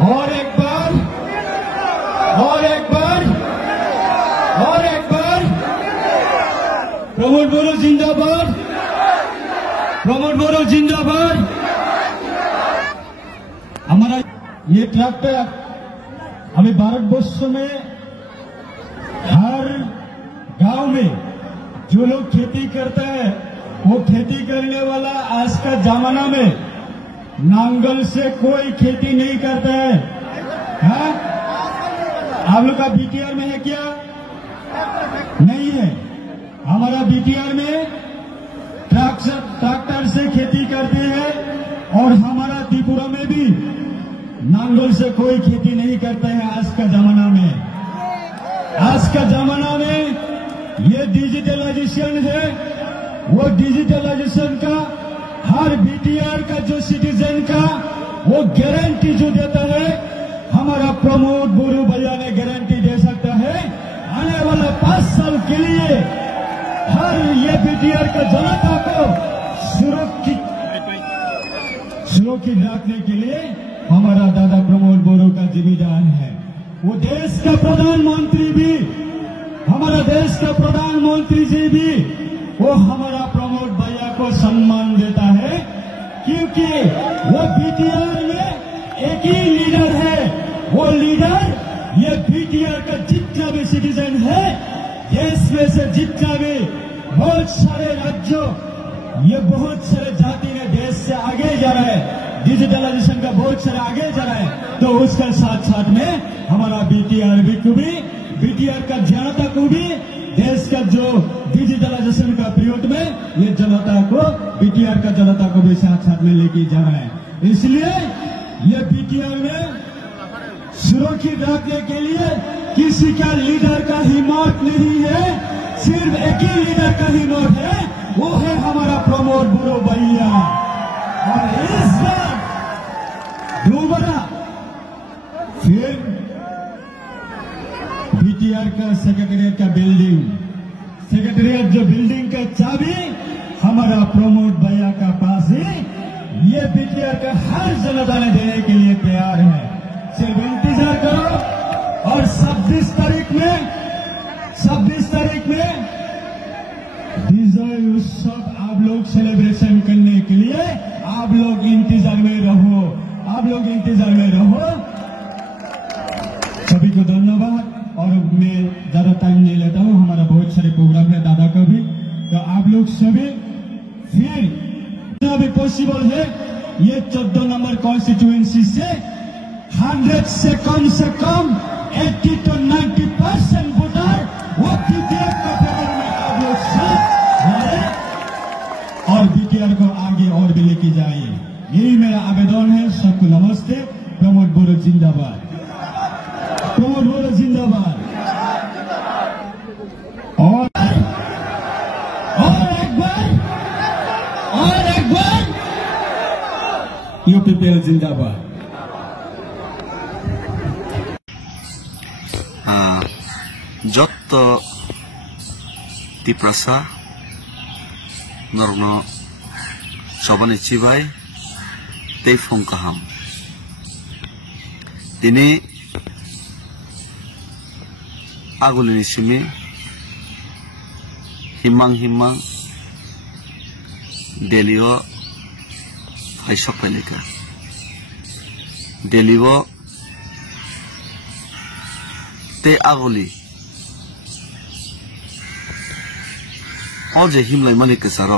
और एक बार और एक बार और एक बार प्रमोद बोरो जिंदाबाद, प्रमोद बोरो जिंदाबाद। हमारा ये ट्रैक्टर हमें भारतवर्ष में हर गांव में जो लोग खेती करते हैं वो खेती करने वाला आज का जमाना में नांगल से कोई खेती नहीं करता है। हाँ? आप लोग का बीटीआर में है क्या? नहीं है। हमारा बीटीआर में ट्रैक्टर से खेती करते हैं और हमारा त्रिपुरा में भी नांगल से कोई खेती नहीं करते हैं। आज का जमाना में, आज का जमाना में ये डिजिटलाइजेशन है, वो डिजिटलाइजेशन का हर बीटीआर का जो सिटीजन का वो गारंटी जो देता है, हमारा प्रमोद बोरो भैया ने गारंटी दे सकता है। आने वाला 5 साल के लिए हर ये बीटीआर का जनता को सुरक्षित रखने के लिए हमारा दादा प्रमोद बोरो का जिम्मेदार है। वो देश का प्रधानमंत्री भी, हमारा देश का प्रधानमंत्री जी भी वो हमारा प्रमोद भैया को सम्मान देता है, क्योंकि वो बीटीआर में एक ही लीडर है। वो लीडर ये बीटीआर का जितना भी सिटीजन है, देश में से जितना भी बहुत सारे राज्यों, ये बहुत सारे जाति ने देश से आगे जा रहा है, डिजिटलाइजेशन का बहुत सारे आगे जा रहा है, तो उसके साथ साथ में हमारा बीटीआर को भी, बीटीआर का जनता को भी, देश का जो डिजिटलाइजेशन का पीरियड में ये जनता को, बीटीआर का जनता को भी साथ साथ में लेके जा रहा है। इसलिए ये बीटीआर में सुरक्षित रखने के लिए किसी का लीडर का हिम्मत नहीं है, सिर्फ एक ही लीडर का हिम्मत है, वो है हमारा प्रमोद बोरो भैया। और इस बार दोबारा फिर बीटीआर का सेक्रेटरिएट का बिल्डिंग, सेक्रेटरिएट जो बिल्डिंग का चाबी हमारा प्रमोद भैया का पास है, ये बीटीआर का हर जनता ने देने के लिए तैयार है। सिर्फ इंतजार करो और 26 तारीख में विजय उत्सव आप लोग सेलिब्रेशन करने के लिए आप लोग इंतजार में रहो, आप लोग इंतजार में रहो। सभी को धन्यवाद। और मैं ज्यादा टाइम नहीं लेता हूँ, हमारा बहुत सारे प्रोग्राम है दादा का भी, तो आप लोग सभी फिर जितना भी पॉसिबल है ये 14 नंबर कॉन्स्टिट्यूएंसी से 100 से कम 80 to 90% वोटर वो बीटीआर का फेवर में आप लोग साथ और बीटीआर को आगे और भी लेके जाइए, यही मेरा आवेदन है। सबको नमस्ते। प्रमोद बोरो जिंदाबाद, प्रमोद बोरो जिंदाबाद। और एक बार यूपीपीएल जिंदाबाद। যত টিপ্রাসা নরন সবানে চিভাই তেফং কাহাম দিনে আগুলিনি সিমি হিমাং দিল্লিও হাইসক পাইলেকা দিল্লিও তে আগুলি 어제 힘을 많이 끄서러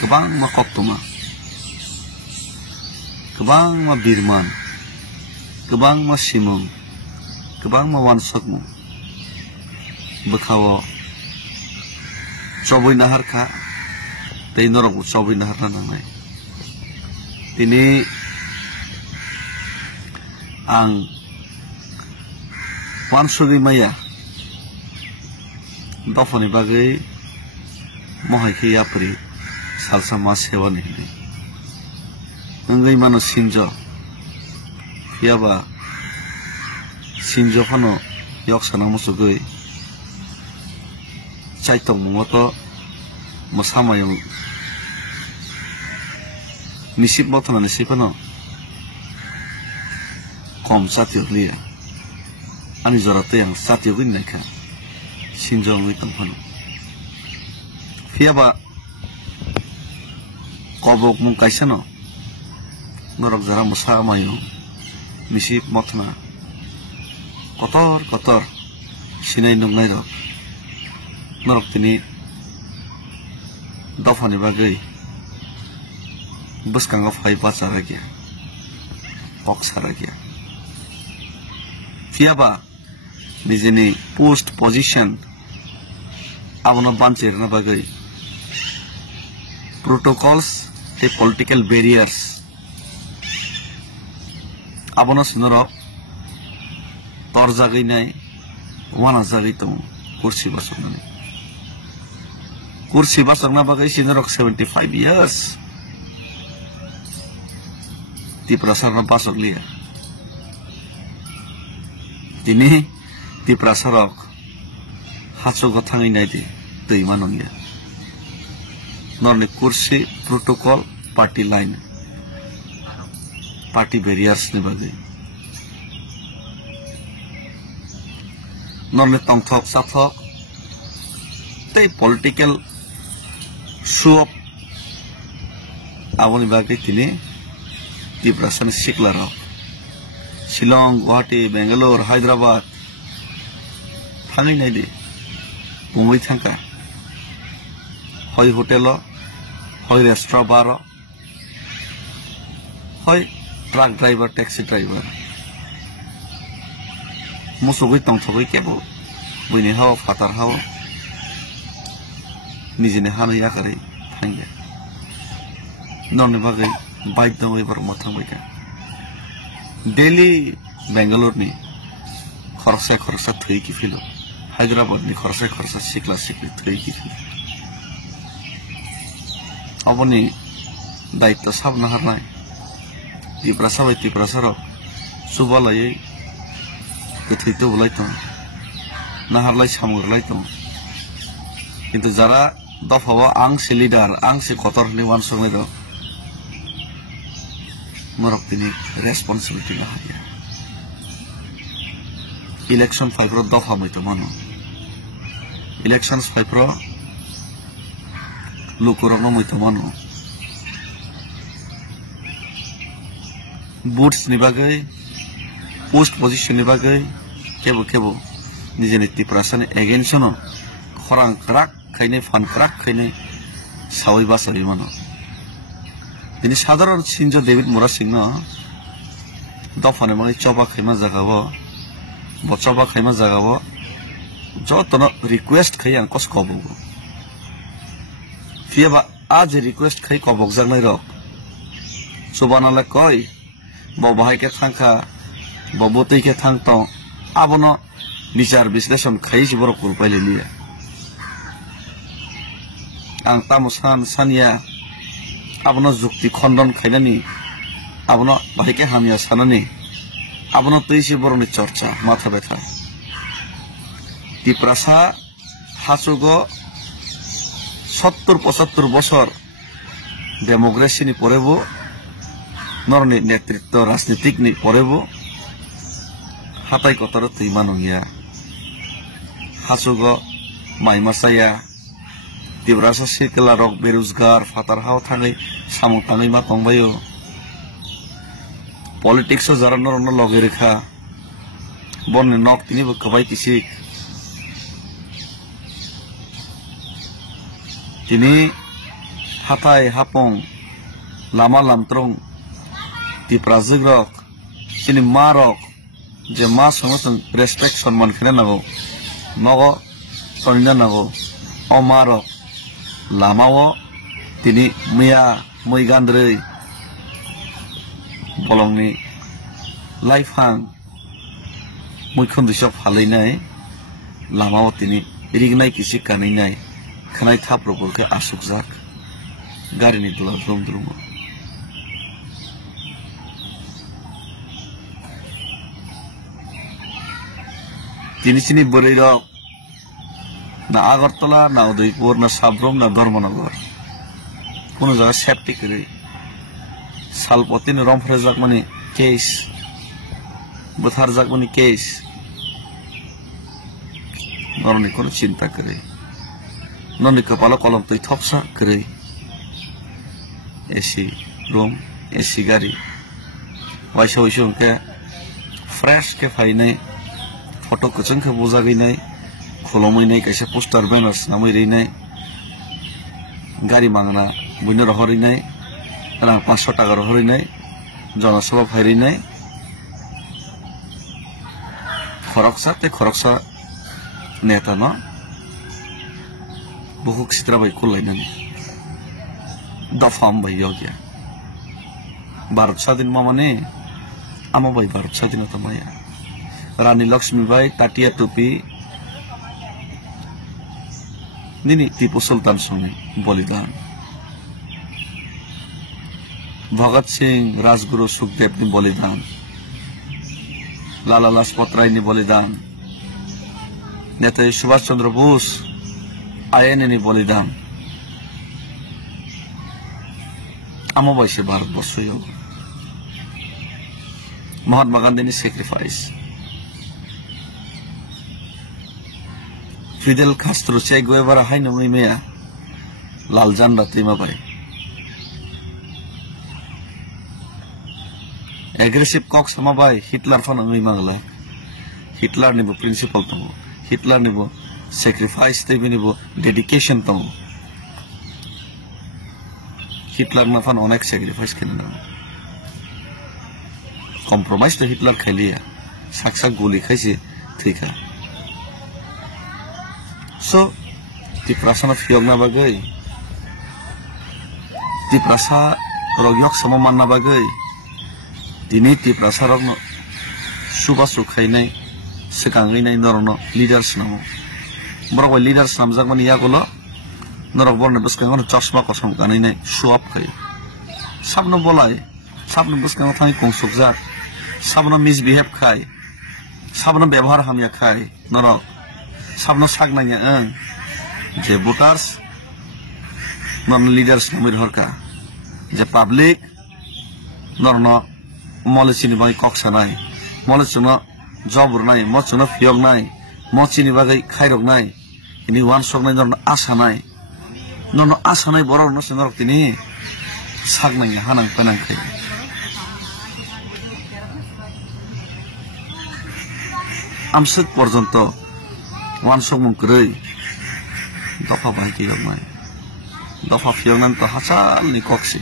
그방 뭐 걱도마 그방 뭐 비르만 그방 뭐 시몽 그방 뭐 완석무 bekhawo coboy naharka tei norok coboy naharka nangai tini ang wansuri maya dofani bagai mohai ke yapri salsa mas hewa ni ngai mano sinjo yaba sinjo kono yok sana musugoi chaitong moto mosamayong nisip moto na nisip ano khom satyo liya ani jorate yang satyo gin naikha sinjong wi tangphano fiaba kobok mung kaisano norok jara musa mayo misip motna kotor sinai nungnai rok norok tini dofani bagai buskang of hai pasara gya boxara gya fiaba nijini post position abono bancherna bagai protocols te political barriers abono sunoro tor jagai nai wana jagai to kursi basokna bagai sinarok 75 years ti prasarna pasok liya tini ti prasarok hatso gothangai nai di tei manongya norne kursi protocol party line party barriers ni bagai norne tongthok sathok tei political show up aboni bagai tini ti prasan siklarok Shillong, Guwahati, Bangalore, Hyderabad thangai nai di pungoi thangka hoi hotel hoi restaurant bar hoi truck driver taxi driver musugoi tongthogoi kebo buini hao fatar hao nijini hano yakare thangya norne bagai bike dawai bar mothangbai ka Delhi Bangalore ni khorsa thui ki filo Hyderabad ni khorsa sikla thui ki filo aboni daitto sab na harnai ti prasaro subalai kuthai to bulai to na harlai samurlai to kintu jara dofawa ang se leader ang se kotor ni wan songai do morok tini responsibility la haya election 5 ro dofa moi to mano elections 5 ro lokorong moi to mano boots ni bagai post position ni bagai kebo nijeni ti prasane against no khorang krak khaine fan krak khaine sawai basari mano তিনি সাধারণ Shinzo David মোরা সিং ন দফানে মানে চবা Khaimah জাগাবো বচবা Khaimah জাগাবো যতন request খাই আন কস কবো ফিয়াবা আজ request খাই কবক জাগনাই rock সুবানালে কই ববাহাইকে থাংখা ববতৈকে থাংত আবনো বিচার বিশ্লেষণ খাই জিবর কুরপাইলে লিয়া আং তামুসান Sania abono jukti khondon khainani abono bahike hamia sanani abono teisi boroni chorcha matha betha tiprasa hasugo 70-75 বছর democracy ni porebo norni netritto rajnitik ni porebo hatai kotaro tei manongya hasugo maimasaya tibrasa sikla rok beruzgar fatar hao thangai samung tangai ma tongbayo politics o jara nor loge rekha bonne nok tini bo kabai kisik tini hatai hapong lama lamtrong ti prajik rok tini marok je ma samsung respect সম্মান khene nago nogo sorina nago o marok lamao tini moi gandrei bolongni laifang moi khondisok phalai nai lamao tini rignai kisi kanai nai khanai thapropolke asukjak gari ni dula drum tini sini bolei rok na Agartala na Udaipur na Sabrom na Dharmanagar কোনো জায়গা safety করে সালপতিন রমফরেজক মানে case बुथारजागमनि case नरनि कोनो चिंता करे नरनि कपालो कलम तै थपसा करे एसी रूम एसी गाड़ी वाइसो वाइसो के फ्रेश के फाइनाय फोटो कुचन के बोजा गईनाय खोलमैनाय कैसे पोस्टर बैनर्स नामै रैनाय गाड़ी मांगना बुनो रहरिनाय रां 500 टाका रहरिनाय जनसभा फाइरिनाय खरकसा नेता न बहु सित्रा भाई को लाइनानै दफाम भाई गया भारत स्वाधीन माने आमा भाई भारत स्वाधीन त माया रानी लक्ष्मी भाई ताटिया टोपी निनी टीपू सुल्तान संगे बलिदान भगत सिंह राजगुरु सुखदेव नि बलिदान लाला लाजपत राय नि बलिदान नेताजी सुभाष चंद्र बोस आईएनए नि बलिदान आमा भाई से भारत वर्ष महात्मा गांधी नि सैक्रिफाइस फिडेल कास्ट्रो चे गुएवारा हाय नमै मेया लाल झंडा दैमा भाई एग्रेसिव कॉक समा भाई हिटलर फन नमै मांगला हिटलर निबो प्रिंसिपल तंगो हिटलर निबो सैक्रिफाइस तैबो निबो डेडिकेशन तंगो हिटलर ना फन अनेक सैक्रिफाइस केना कॉम्प्रोमाइज तो हिटलर खैलिया साक्सा गोली खाइसे थैखा सो ती प्रासना फियगना बागै ती प्रासा रगयक सममानना बागै दिनै ती प्रासा रग सुबास खाइनाय सिगाङैनाय नरनो लीडर्स नामो बरगय लीडर्स नामजागमानि यागोल नरक बरने बस्काङाव चश्मा कसम गानैनाय सुअप खाइ साबनो बोलाय साबनो बस्काङाव थाङै कंसुकजा साबनो मिसबिहेव खाइ साबनो व्यवहार हामिया खाइ नरक साबनो सागनाया जे वोटार्स नन लीडर्स नमिर हरका जे पब्लिक नरनो मलेसिनि बागै कक्सानाय मलेसिनो जबरनाय मचुनो फियगनाय मचिनि बागै खाइरगनाय इनि वान सकनाय नरनो आसानाय बरक नसे नरक तिनि सागनाय हानां पेनांखै आमसक पर्यन्त वान सकमुं कै दफा बाहायखै रगनाय दफा फियगनान तो हासालनि कक्सि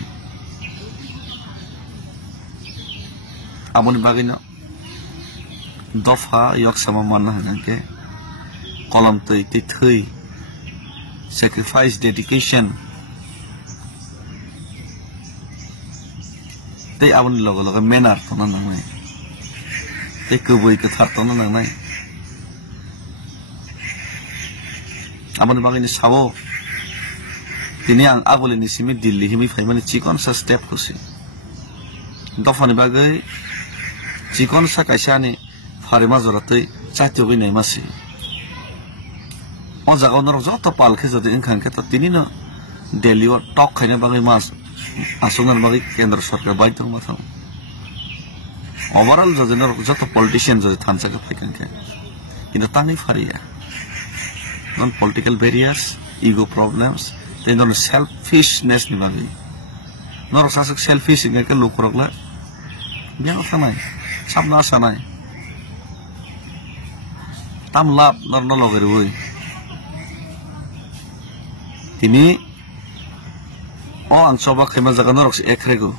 आबोनि बागैनो दफा यक्समा मानना हानांके कलम तै थै सैक्रिफाइस डेडिकेशन तै आबोनि लगे लगे मेनार तो नांनाय तै कबै कथार तो नांनाय आबोनि बागैनो सावो दिनै आं आगोलनि सिमि दिल्ली हिमि फाइमानि चिकन सा स्टेप खुसि दफानि बागै चिकन सा काइसानि फारिमा जरातै चातियो गइनाय मासि ओ जागाव नर जत पालखे जदि इंखांखे त तिनिनो दिल्लीयाव टक खाइना बागै मास आसंगन बागै केन्द्र सरकार बायथां माथां ओवरऑल जजनर जत पॉलिटिशियन जदि थानसाके फाइखांखे किन्तु ताङै Faria non political barriers ego problems they don't selfishness ni bagi nor sasak selfish inga ke luk rokla biang sanai samna sanai tam lap nor no logeri oi tini o ang soba khema jaga norok si ekrego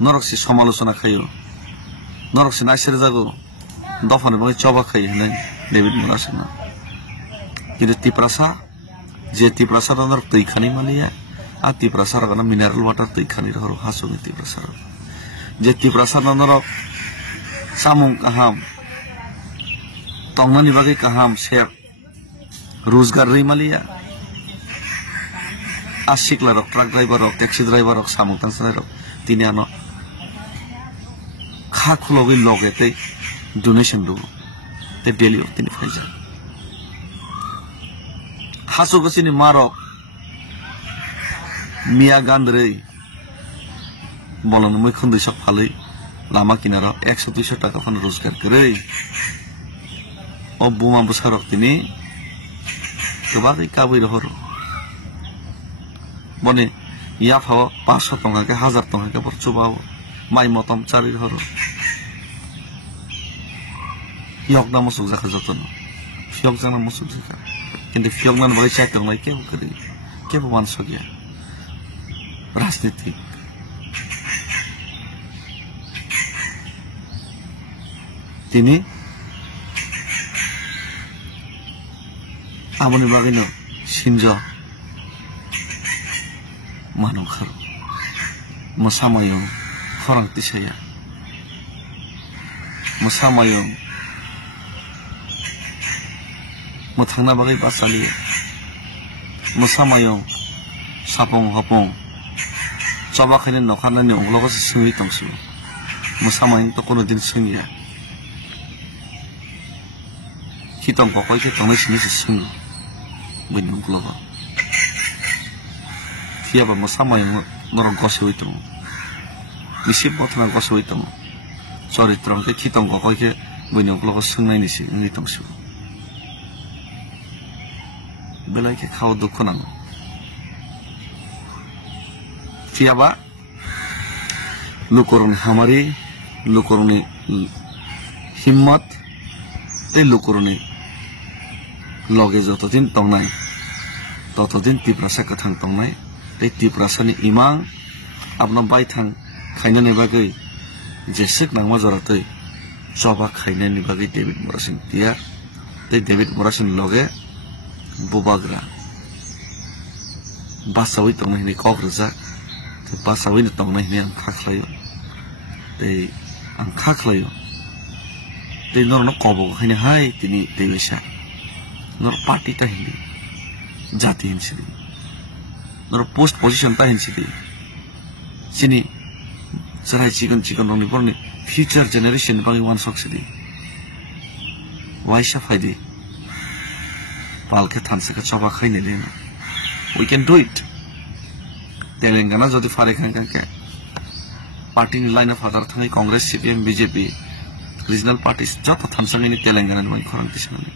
norok si samalochona khayo norok si naisir jago dofane bagi choba khai hanai David Murasana किन्तु तिप्रासा जे तिप्रासा नर तैखानि मालिया आ Tiprasa रगना mineral water तैखानि रहो हासोनि तिप्रासा जे तिप्रासा नर सामुं काहाम तंगनानि बागै काहाम शेर रोजगार रै मालिया आ सिकला रक truck driver रक टैक्सी ड्राइवर रक सामुं तांसाय रक तिनि आनो खा खुलगै लगेतै डोनेशन दु ते डेली तिनि फाइजा हासो गसिनि मारो मिया गान्द्रै बलन मैखुन दैसा फालै lama kinaro 100-200 টাকা fan rozgar করে ও বুমা বসারক তিনি gobagai kabui hor bone ya phaw 500 টাকা ke 1000 টাকা ke porchubaw mai motom charir hor yokna musuk jaka jotono fiok jana musuk jaka কিন্তু fiok nan boi chai tong mai ke kare ke bwan sogya রাজনীতি তিনি amoni magino sinjo manu kharo musamayo khorang tisaya musamayo muthangna bagai basali musamayo sapong hapong coba khine nokhana ni onglogo sui tongsu musamayo to kono din sunya kitong ko koike tongni sini sunu benung logo siapa musamayo norong kosu itu isip botna kosu itu sorry trong ke kitong ko koike benung logo sungai ni si ngi tongsu belai ke khau dukhonang siapa lukorun hamari lukoruni himmat te lukoruni loge jotodin tongnai totodin tiprasa kathang tongnai te tiprasani imang abna bai thang khainani bagai jesek nangma joratoi choba khainani bagai David Morasin tia te David Morasin loge bubagra basawi tongnai ni kokraja te basawi ni tongnai ni ang khaklayo te norno kobo khaina hai tini tebesa nor party ta hindi jati hinsidi nor post position ta hinsidi sini sarai chicken roni porni future generation bagi one soksidi waisa faidi palke thanse ka chaba khaine dena we can do it telangana jodi fare khan ka party line of other thai congress cpm bjp regional parties jata thamsang ni telangana mai khorang tisani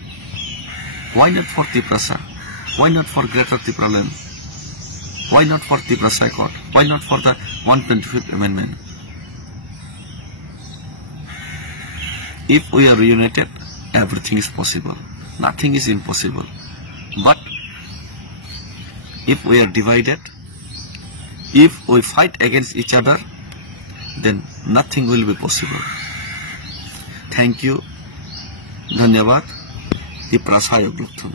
why not for Tiprasa? Why not for Greater Tipraland? Why not for Tiprasa Court? Why not for the 125th Amendment? If we are reunited, everything is possible. Nothing is impossible. But if we are divided, if we fight against each other, then nothing will be possible. Thank you. Dhanyavad. Tiprasa Yogluktun.